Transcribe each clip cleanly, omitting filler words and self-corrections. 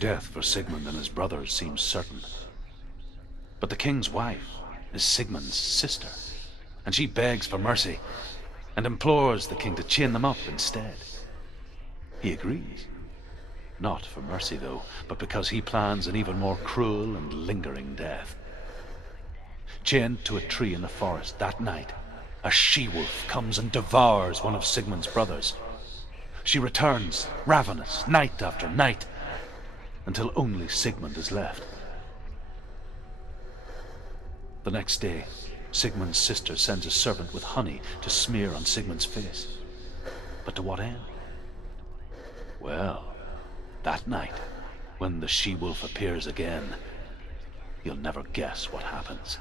Death for Sigmund and his brothers seems certain. But the king's wife is Sigmund's sister, and she begs for mercy and implores the king to chain them up instead. He agrees. Not for mercy, though, but because he plans an even more cruel and lingering death. Chained to a tree in the forest that night, a she-wolf comes and devours one of Sigmund's brothers. She returns, ravenous, night after night, until only Sigmund is left. The next day, Sigmund's sister sends a servant with honey to smear on Sigmund's face. But to what end? Well, that night, when the she-wolf appears again, you'll never guess what happens.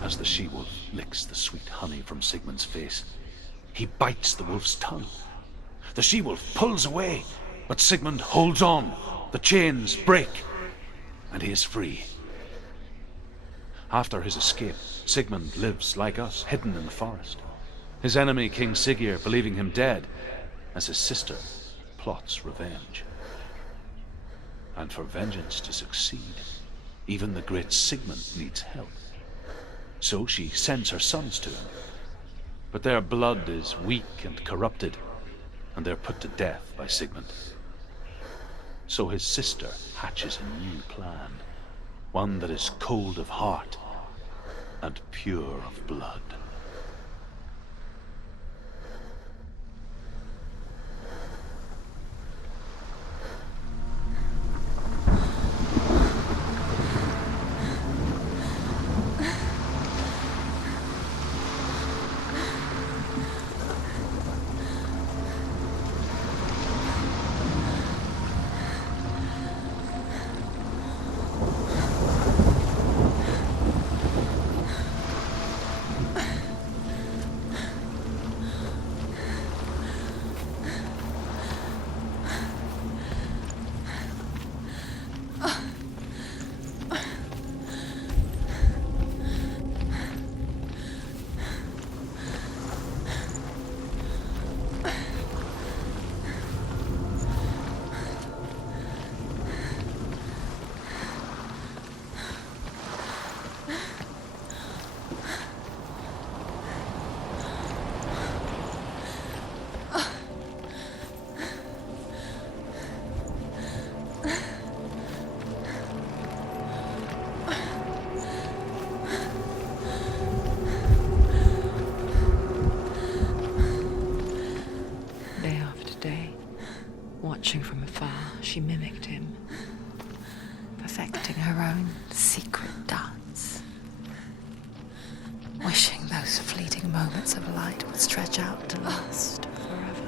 As the she-wolf licks the sweet honey from Sigmund's face, he bites the wolf's tongue. The she-wolf pulls away, but Sigmund holds on. The chains break, and he is free. After his escape, Sigmund lives like us, hidden in the forest. His enemy, King Siggeir, believing him dead, as his sister plots revenge. And for vengeance to succeed, even the great Sigmund needs help. So she sends her sons to him. But their blood is weak and corrupted, and they're put to death by Sigmund. So his sister hatches a new plan, one that is cold of heart and pure of blood. Watching from afar, she mimicked him, perfecting her own secret dance, wishing those fleeting moments of light would stretch out to last forever.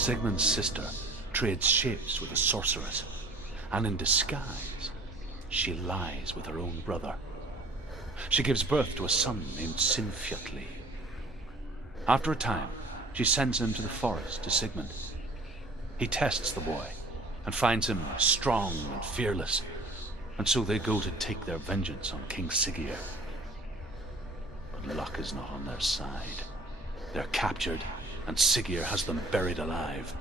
Sigmund's sister trades shapes with a sorceress, and in disguise, she lies with her own brother. She gives birth to a son named Sinfjotli. After a time, she sends him to the forest to Sigmund. He tests the boy and finds him strong and fearless, and so they go to take their vengeance on King Siggeir. But luck is not on their side. They're captured, and Siggeir has them buried alive.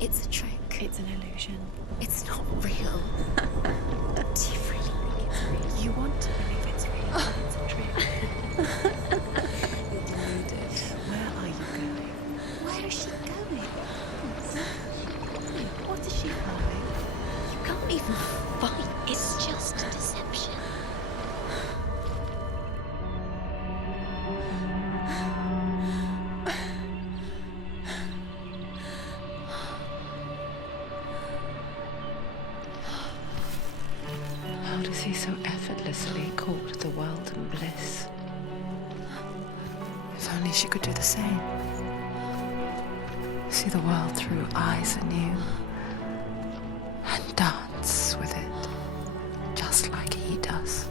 It's a trick. It's an illusion. It's not real. Do you really think it's real? You want to believe it's real, but it's a trick. You're deluded. Where are you going? Where is she going? What is she planning? You can't even fight. It's just a deception. How does he so effortlessly court the world and bliss? If only she could do the same. See the world through eyes anew. And dance with it. Just like he does.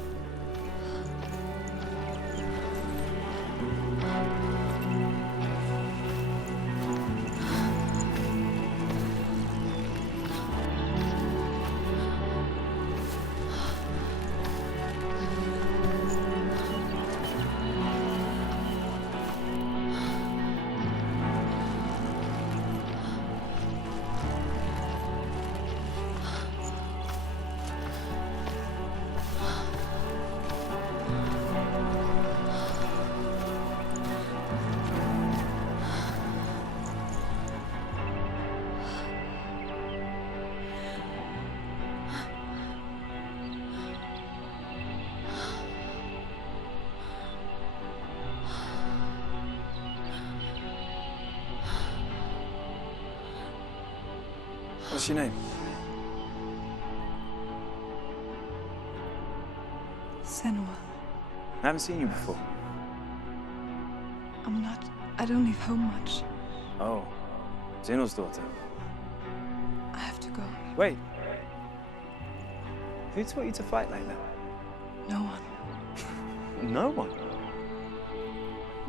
What's your name? Senua. I haven't seen you before. I don't leave home much. Oh, Zeno's daughter. I have to go. Wait. Who taught you to fight like that? No one. No one.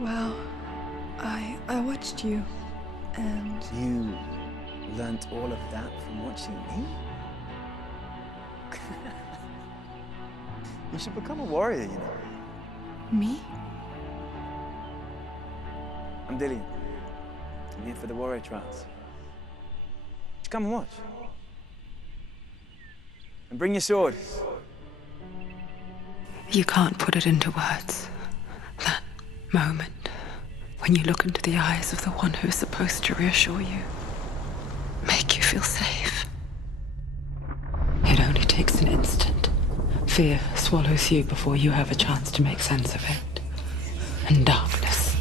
Well, I watched you, and You learnt all of that from watching me? You should become a warrior, you know. me? I'm Dillion. I'm here for the warrior trials. Just come and watch. And bring your sword. You can't put it into words. That moment when you look into the eyes of the one who is supposed to reassure you, make you feel safe. It only takes an instant. Fear swallows you before you have a chance to make sense of it. And darkness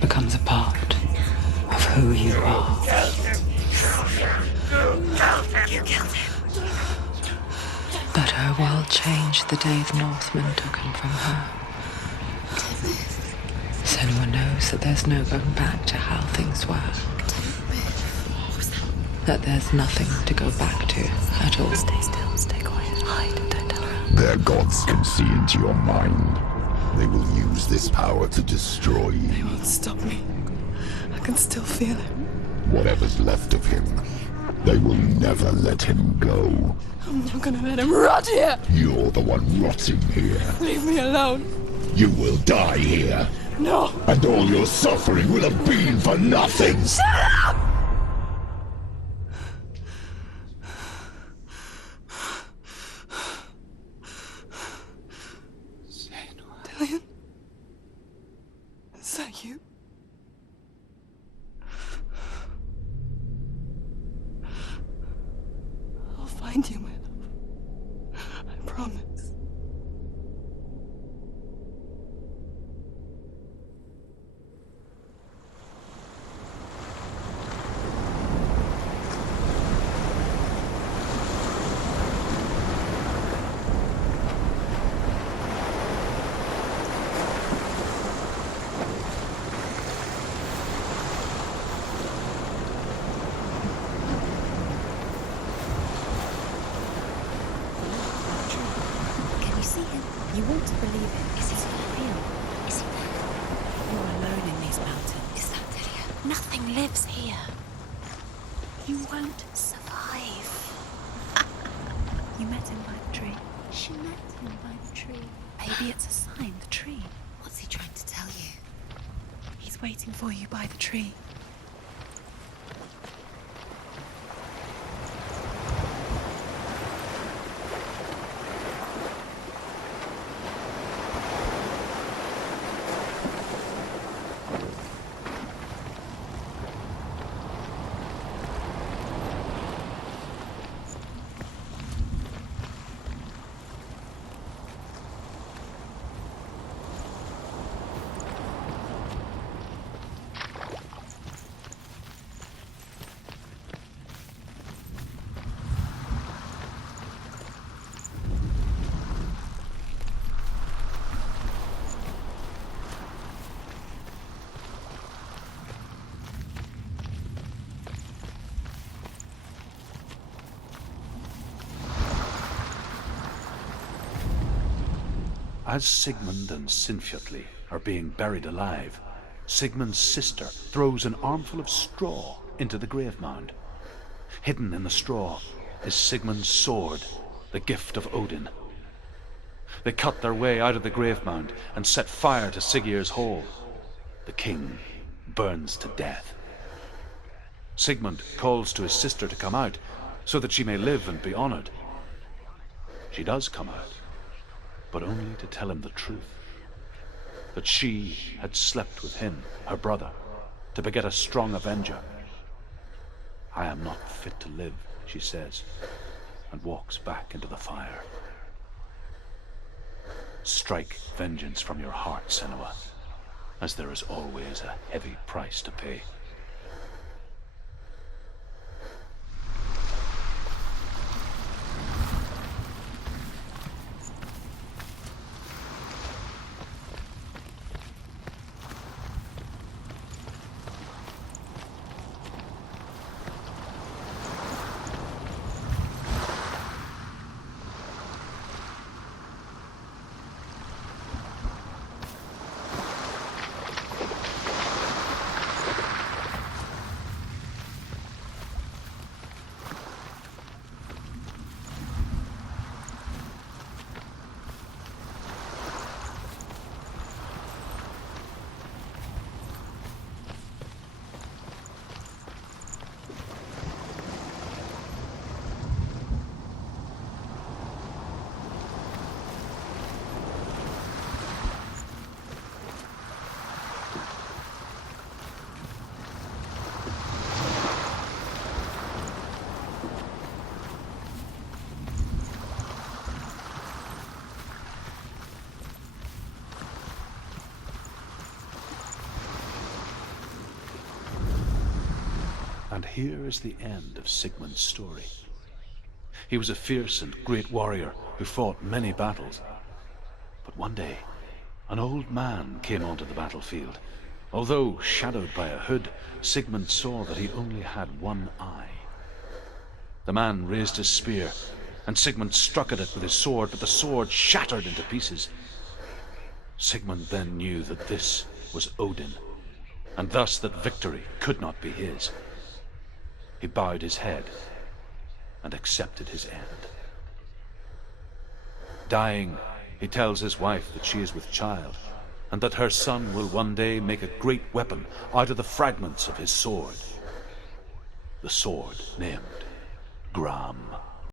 becomes a part of who you are. You killed him. But her world changed the day the Northmen took him from her. Senua knows that there's no going back to how things were. That there's nothing to go back to at all. Stay still, stay quiet, hide, don't tell her. Their gods can see into your mind. They will use this power to destroy They you. won't stop me. I can still feel it. Whatever's left of him, they will never let him go. I'm not gonna let him rot here. You're the one rotting here. Leave me alone. You will die here, No. and all your suffering will have been for nothing. Shut up! Dillion? Is that you? find you, my love. I promise. Can you see him? You want to believe it. Is he still real? Is he there? You're alone in these mountains. Is that Delia? Nothing lives here. You won't survive. You met him by the tree. She met him by the tree. Maybe it's a sign, the tree. What's he trying to tell you? He's waiting for you by the tree. As Sigmund and Sinfjotli are being buried alive, Sigmund's sister throws an armful of straw into the grave mound. Hidden in the straw is Sigmund's sword, the gift of Odin. They cut their way out of the grave mound and set fire to Siggeir's hall. The king burns to death. Sigmund calls to his sister to come out so that she may live and be honored. She does come out, but only to tell him the truth. That she had slept with him, her brother, to beget a strong avenger. I am not fit to live, she says, and walks back into the fire. Strike vengeance from your heart, Senua, as there is always a heavy price to pay. And here is the end of Sigmund's story. He was a fierce and great warrior who fought many battles. But one day, an old man came onto the battlefield. Although shadowed by a hood, Sigmund saw that he only had one eye. The man raised his spear, and Sigmund struck at it with his sword, but the sword shattered into pieces. Sigmund then knew that this was Odin, and thus that victory could not be his. He bowed his head and accepted his end. Dying, he tells his wife that she is with child, and that her son will one day make a great weapon out of the fragments of his sword. The sword named Gram.